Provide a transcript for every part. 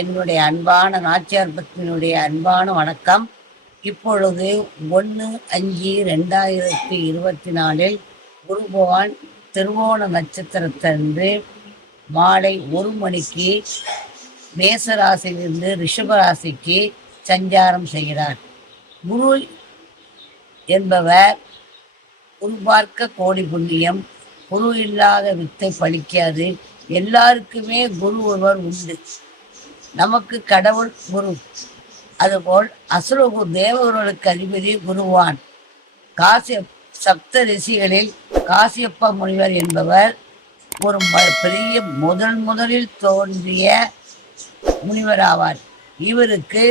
என்னுடைய அன்பான நாச்சியார் பத்தினுடைய அன்பான வணக்கம். இப்பொழுது 1/5/2024 குரு பகவான் திருவோண நட்சத்திரத்தன்று மாலை 1 மணிக்கு மேசராசியிலிருந்து ரிஷபராசிக்கு சஞ்சாரம் செய்கிறார். குரு என்பவர் குரு பார்க்க கோடி புண்ணியம், குரு இல்லாத வித்தை பலிக்காது. எல்லாருக்குமே குரு ஒருவர் உண்டு. நமக்கு கடவுள் குரு. அதுபோல் அசுரகுரு தேவகுருவுக்கு அதிபதி குருவான். சப்த ரிஷிகளில் காசியப்ப முனிவர் என்பவர் ஒரு பெரிய முதலில் தோன்றிய முனிவர் ஆவார். இவருக்கு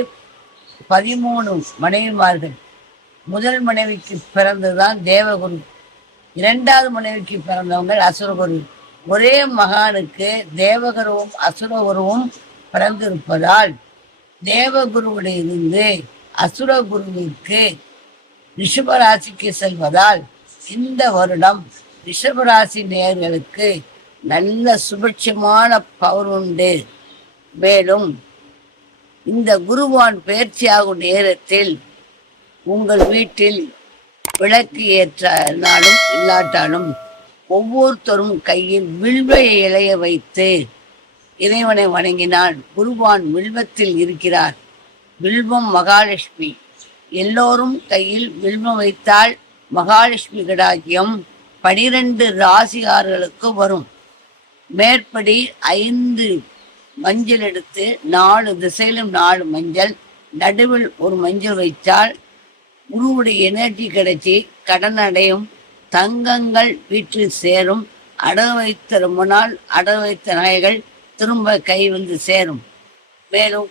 13 மனைவிமார்கள். முதல் மனைவிக்கு பிறந்ததுதான் தேவகுரு. 2வது மனைவிக்கு பிறந்தவங்க அசுரகுரு. ஒரே மகானுக்கு தேவகுருவும் அசுரகுருவும் பிறந்திருப்பதால் தேவகுருவிலிருந்து அசுரகுருவிற்கு ரிஷபராசிக்கு செல்வதால் இந்த வருடம் ரிஷபராசி நேயர்களுக்கு நல்ல சுபிட்சமான பவர் உண்டு. மேலும் இந்த குருவான் பயிற்சியாகும் நேரத்தில் உங்கள் வீட்டில் விளக்கு ஏற்றாலும் இல்லாட்டாலும் ஒவ்வொருத்தரும் கையில் வில்வ இலைய வைத்து இறைவனை வணங்கினால் குருவான் வில்வத்தில் இருக்கிறார். வில்வம் மகாலட்சுமி. எல்லோரும் கையில் வில்வம் வைத்தால் மகாலட்சுமி கடாக்கியம் 12 ராசிகாரர்களுக்கு வரும். மேற்படி 5 மஞ்சள் எடுத்து 4 திசையிலும் 4 மஞ்சள், நடுவில் ஒரு மஞ்சள் வைத்தால் குருவுடைய எனர்ஜி கிடைச்சி கடன் அடையும். தங்கங்கள் வீட்டில் சேரும். அடகு வைத்த ரொம்ப நாள் அடகு வைத்த நகைகள் திரும்ப கை வந்து சேரும். மேலும்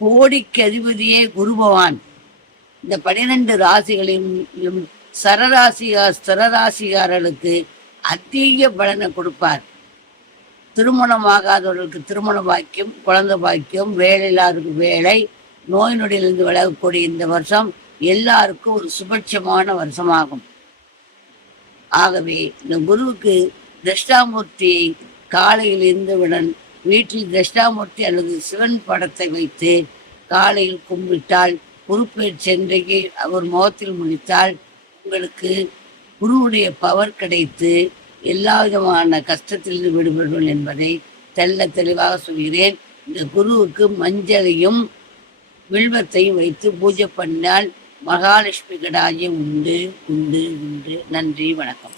கோடிக்கு அதிபதியே குரு பகவான் இந்த 12 ராசிகளிலும் ஸ்திரராசிகாரர்களுக்கு அதிக பலனை கொடுப்பார். திருமணமாகாதவர்களுக்கு திருமண பாக்கியம், குழந்தை பாக்கியம், வேலை இல்லாதவருக்கு வேலை, நோய் நொடியிலிருந்து விலகக்கூடிய இந்த வருஷம் எல்லாருக்கும் ஒரு சுபட்சமான வருஷமாகும். ஆகவே இந்த குருவுக்கு தட்சிணாமூர்த்தி காலையில் இருந்தவுடன் வீட்டில் தட்சிணாமூர்த்தி அல்லது சிவன் படத்தை வைத்து காலையில் கும்பிட்டால், குருப்பெயர் சென்றைக்கு அவர் முகத்தில் முடித்தால் உங்களுக்கு குருவுடைய பவர் கிடைத்து எல்லா விதமான கஷ்டத்திலிருந்து விடுபடுவோம் என்பதை தெளிவாக சொல்கிறேன். இந்த குருவுக்கு மஞ்சளையும் வில்வத்தையும் வைத்து பூஜை பண்ணால் மகாலட்சுமி கடாயம் உண்டு. நன்றி, வணக்கம்.